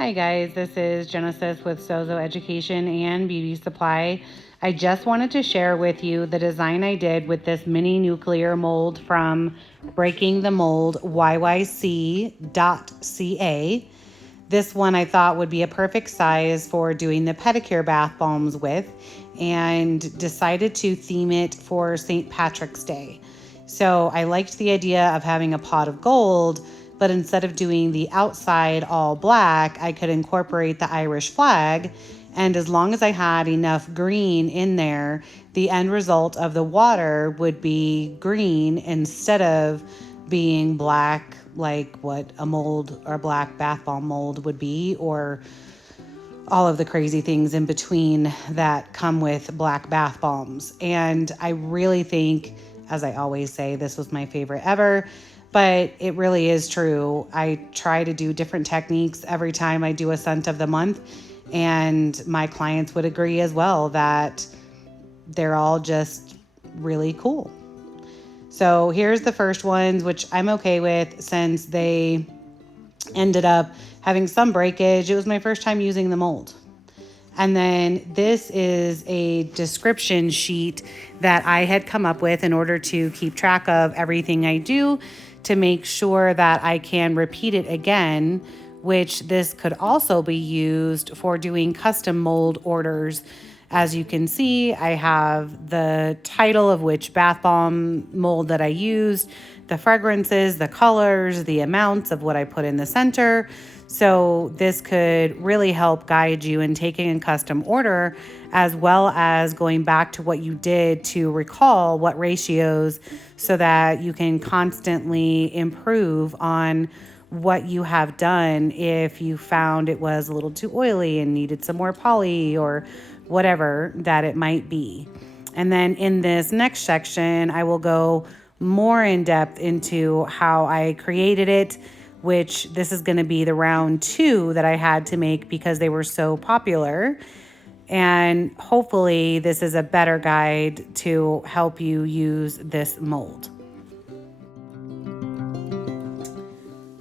Hi guys, this is Genesis with Sozo Education and Beauty Supply. I just wanted to share with you the design I did with this mini nuclear mold from Breaking the Mold YYC.ca. This one I thought would be a perfect size for doing the pedicure bath bombs with, and decided to theme it for St. Patrick's Day. So I liked the idea of having a pot of gold, but instead of doing the outside all black, I could incorporate the Irish flag. And as long as I had enough green in there, the end result of the water would be green instead of being black, like what a mold or black bath bomb mold would be, or all of the crazy things in between that come with black bath bombs. And I really think, as I always say, this was my favorite ever, but it really is true. I try to do different techniques every time I do a scent of the month, and my clients would agree as well that they're all just really cool. So here's the first ones, which I'm okay with since they ended up having some breakage. It was my first time using the mold. And then this is a description sheet that I had come up with in order to keep track of everything I do to make sure that I can repeat it again, which this could also be used for doing custom mold orders. As you can see, I have the title of which bath bomb mold that I used, the fragrances, the colors, the amounts of what I put in the center. So this could really help guide you in taking a custom order, as well as going back to what you did to recall what ratios, so that you can constantly improve on what you have done if you found it was a little too oily and needed some more poly or whatever that it might be. And then in this next section, I will go more in depth into how I created it, which this is going to be the round 2 that I had to make because they were so popular. And hopefully this is a better guide to help you use this mold.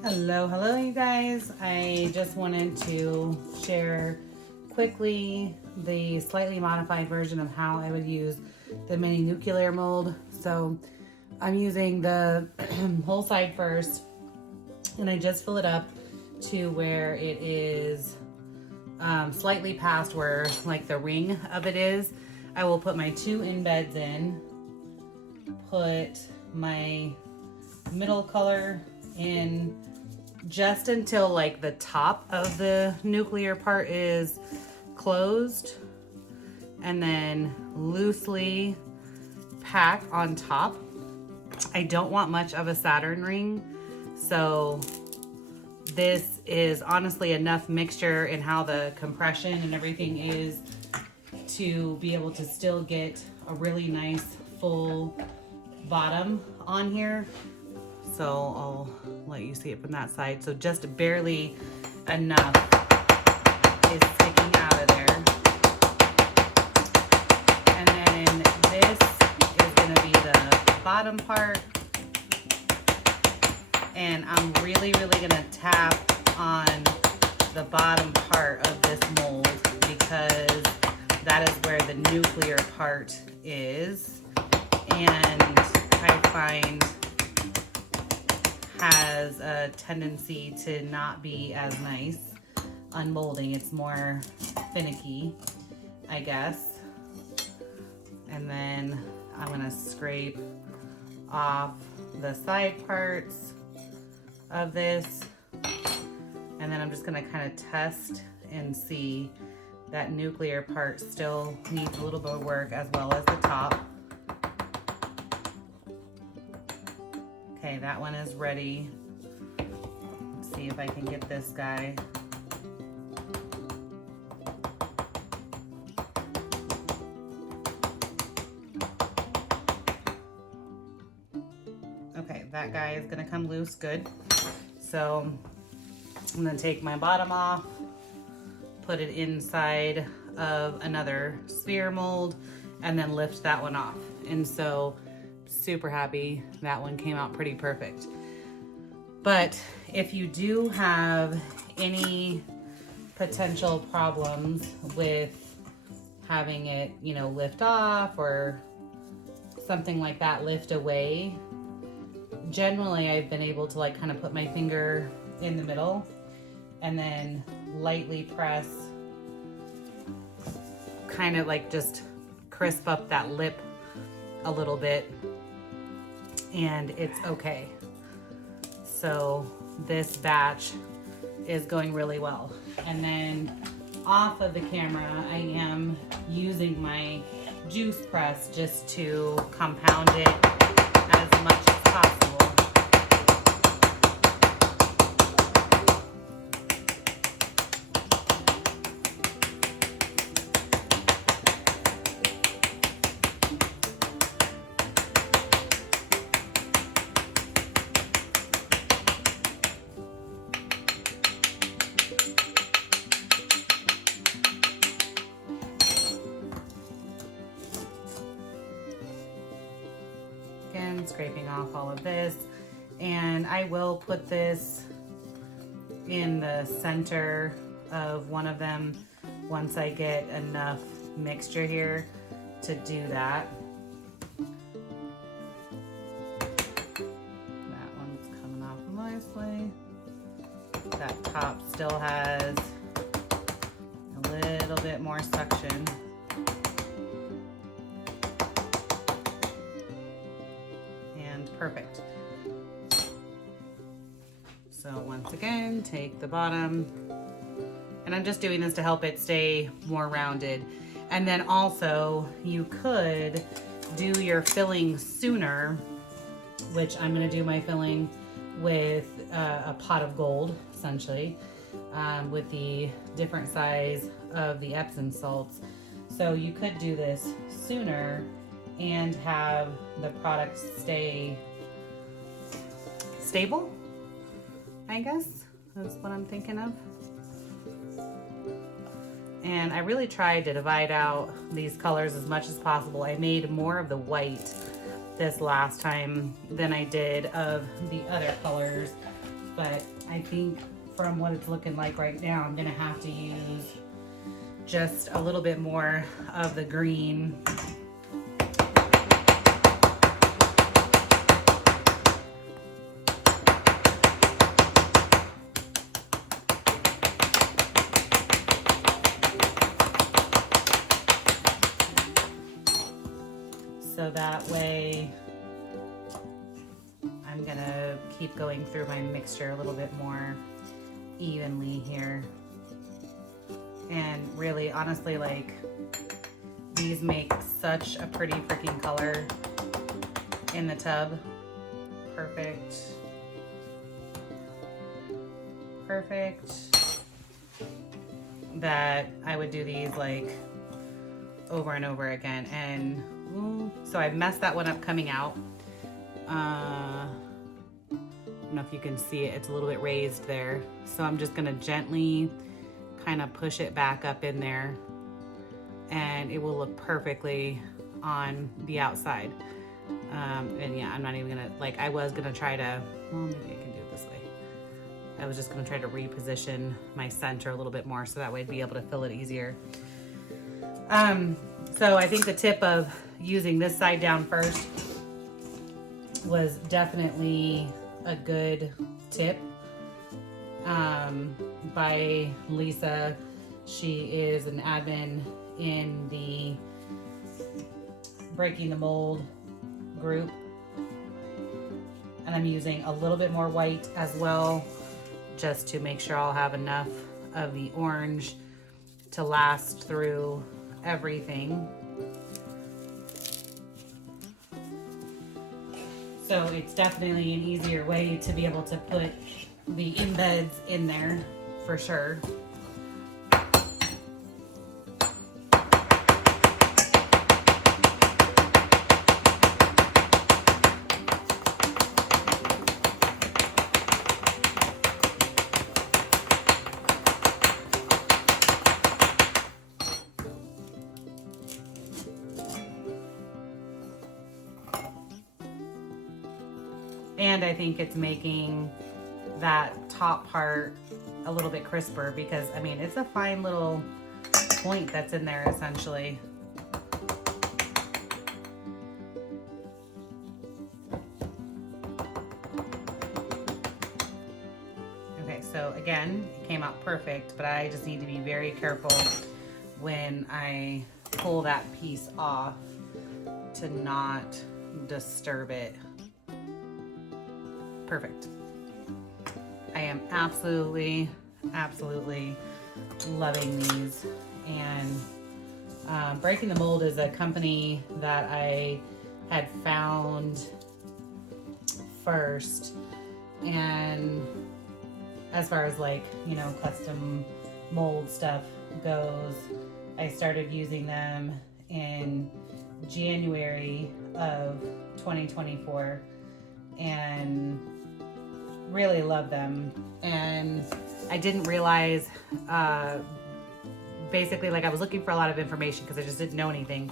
Hello you guys. I just wanted to share quickly the slightly modified version of how I would use the mini nuclear mold. So I'm using the whole side first, and I just fill it up to where it is slightly past where like the ring of it is. I will put my 2 embeds in, put my middle color in just until like the top of the nuclear part is closed, and then loosely pack on top. I don't want much of a Saturn ring, so this is honestly enough mixture in how the compression and everything is to be able to still get a really nice full bottom on here. So I'll let you see it from that side. So just barely enough is sticking out of there. And then this is going to be the bottom part. And I'm really going to tap on the bottom part of this mold because that is where the nuclear part is. And I find has a tendency to not be as nice unmolding. It's more finicky, I guess. And then I'm gonna scrape off the side parts of this, and then I'm just gonna kind of test and see that nuclear part still needs a little bit of work, as well as the top. Okay, that one is ready. Let's see if I can get this guy. Okay, that guy is gonna come loose good. So I'm gonna take my bottom off, put it inside of another sphere mold, and then lift that one off. And so super happy that one came out pretty perfect. But if you do have any potential problems with having it, you know, lift off or something like that, lift away. Generally, I've been able to like kind of put my finger in the middle and then lightly press, kind of like just crisp up that lip a little bit, and it's okay. So this batch is going really well. And then off of the camera, I am using my juice press just to compound it as much as possible. Again, scraping off all of this, and I will put this in the center of one of them once I get enough mixture here to do that. That one's coming off nicely. That top still has a little bit more suction. Perfect. So once again, take the bottom, and I'm just doing this to help it stay more rounded. And then also you could do your filling sooner, which I'm going to do my filling with a pot of gold, essentially, with the different size of the Epsom salts. So you could do this sooner and have the product stay stable, I guess, that's what I'm thinking of. And I really tried to divide out these colors as much as possible. I made more of the white this last time than I did of the other colors, but I think from what it's looking like right now, I'm gonna have to use just a little bit more of the green. So that way I'm gonna keep going through my mixture a little bit more evenly here. And really, honestly, like, these make such a pretty freaking color in the tub. Perfect. Perfect. That I would do these like over and over again. And so I messed that one up coming out. I don't know if you can see it, it's a little bit raised there. So I'm just gonna gently kind of push it back up in there, and it will look perfectly on the outside. And yeah, I'm not even gonna, like, I was gonna try to, well, maybe I can do it this way. I was just gonna try to reposition my center a little bit more so that way I'd be able to fill it easier. So I think the tip of using this side down first was definitely a good tip by Lisa. She is an admin in the Breaking the Mold group, and I'm using a little bit more white as well, just to make sure I'll have enough of the orange to last through everything. So it's definitely an easier way to be able to put the embeds in there for sure. And I think it's making that top part a little bit crisper because, I mean, it's a fine little point that's in there essentially. Okay, so again, it came out perfect, but I just need to be very careful when I pull that piece off to not disturb it. Perfect. I am absolutely loving these. And Breaking the Mold is a company that I had found first, and as far as like, you know, custom mold stuff goes, I started using them in January of 2024 and really love them. And I didn't realize, basically, like, I was looking for a lot of information because I just didn't know anything,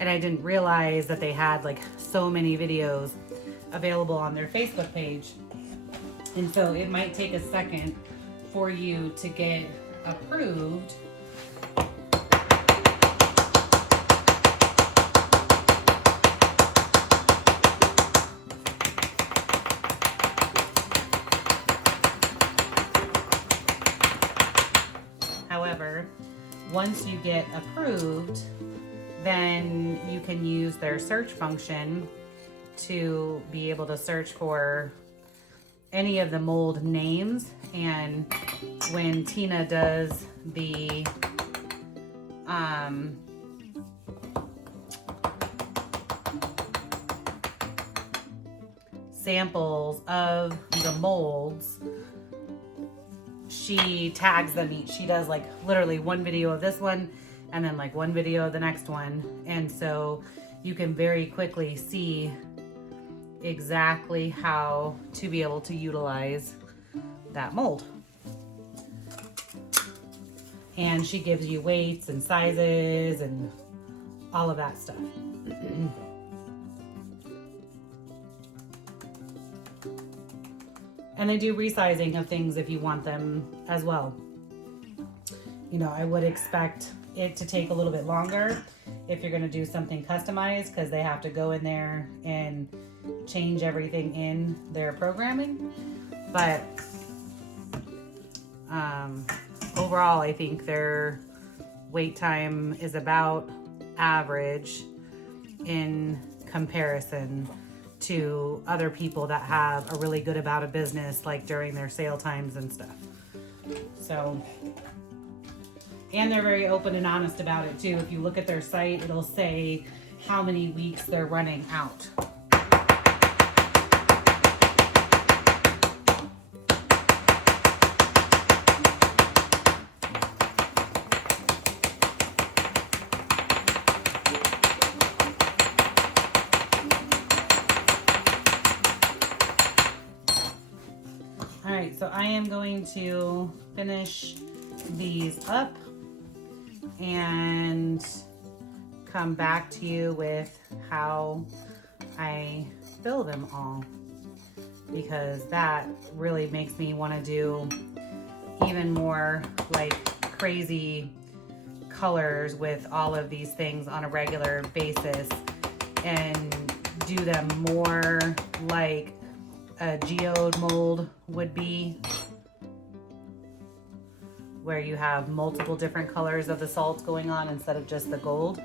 and I didn't realize that they had like so many videos available on their Facebook page. And so it might take a second for you to get approved. However, once you get approved, then you can use their search function to be able to search for any of the mold names. And when Tina does the samples of the molds, she tags them each. She does like literally one video of this one and then like one video of the next one. And so you can very quickly see exactly how to be able to utilize that mold. And she gives you weights and sizes and all of that stuff. And they do resizing of things if you want them as well. You know, I would expect it to take a little bit longer if you're gonna do something customized, because they have to go in there and change everything in their programming. But overall, I think their wait time is about average in comparison to other people that have a really good about a business, like during their sale times and stuff. So, and they're very open and honest about it too. If you look at their site, it'll say how many weeks they're running out. All right, so I am going to finish these up and come back to you with how I fill them all, because that really makes me want to do even more like crazy colors with all of these things on a regular basis and do them more like a geode mold would be, where you have multiple different colors of the salts going on instead of just the gold.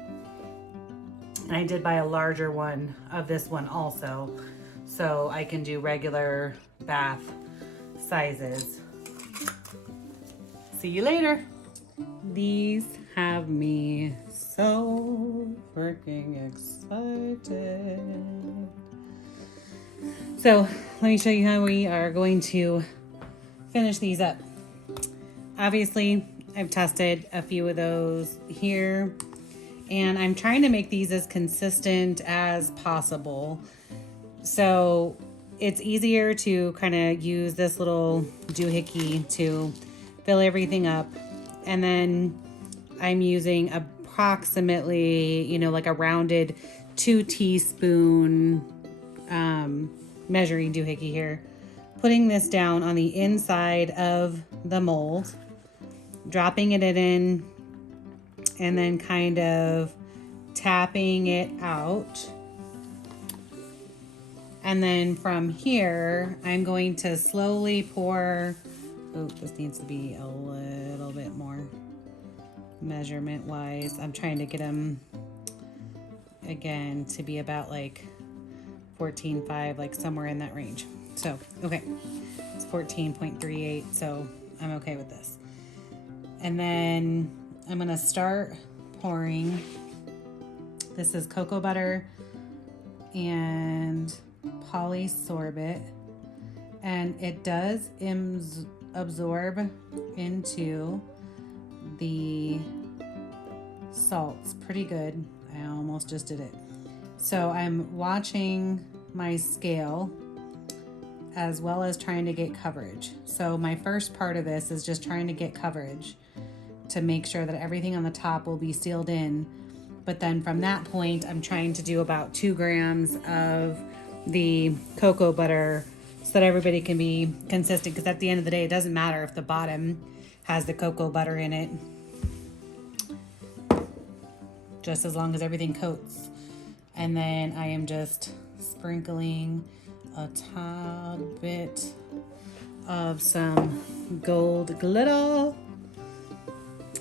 And I did buy a larger one of this one also, so I can do regular bath sizes. See you later. These have me so freaking excited. So let me show you how we are going to finish these up. Obviously, I've tested a few of those here, and I'm trying to make these as consistent as possible. So it's easier to kind of use this little doohickey to fill everything up. And then I'm using approximately, you know, like a rounded 2 teaspoon measuring doohickey here, putting this down on the inside of the mold, dropping it in, and then kind of tapping it out. And then from here, I'm going to slowly pour, oh, this needs to be a little bit more measurement wise. I'm trying to get them, again, to be about like 14.5, like somewhere in that range. So, okay, it's 14.38, so I'm okay with this. And then I'm gonna start pouring. This is cocoa butter and polysorbate, and it does absorb into the salts pretty good. I almost just did it. So I'm watching my scale as well as trying to get coverage. So my first part of this is just trying to get coverage to make sure that everything on the top will be sealed in. But then from that point, I'm trying to do about 2 grams of the cocoa butter so that everybody can be consistent, because at the end of the day, it doesn't matter if the bottom has the cocoa butter in it, just as long as everything coats. And then I am just sprinkling a tad bit of some gold glitter,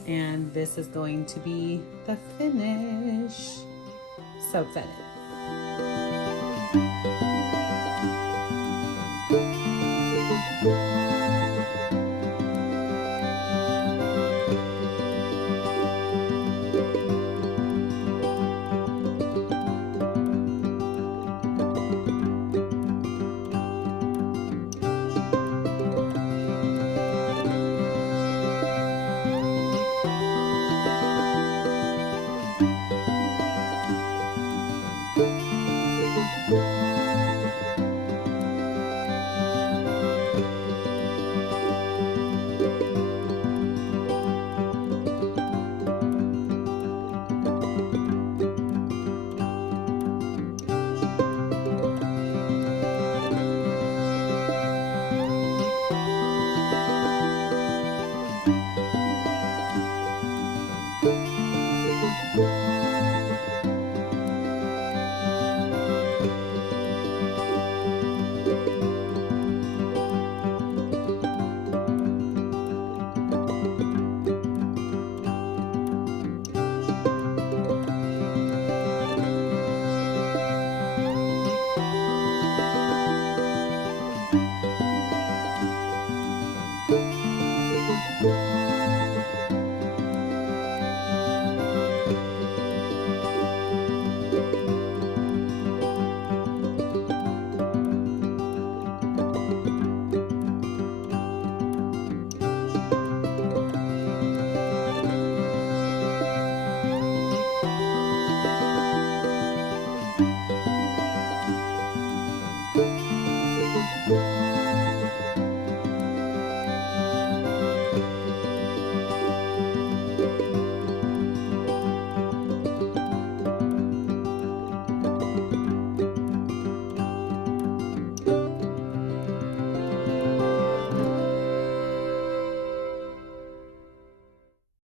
and this is going to be the finish. So excited.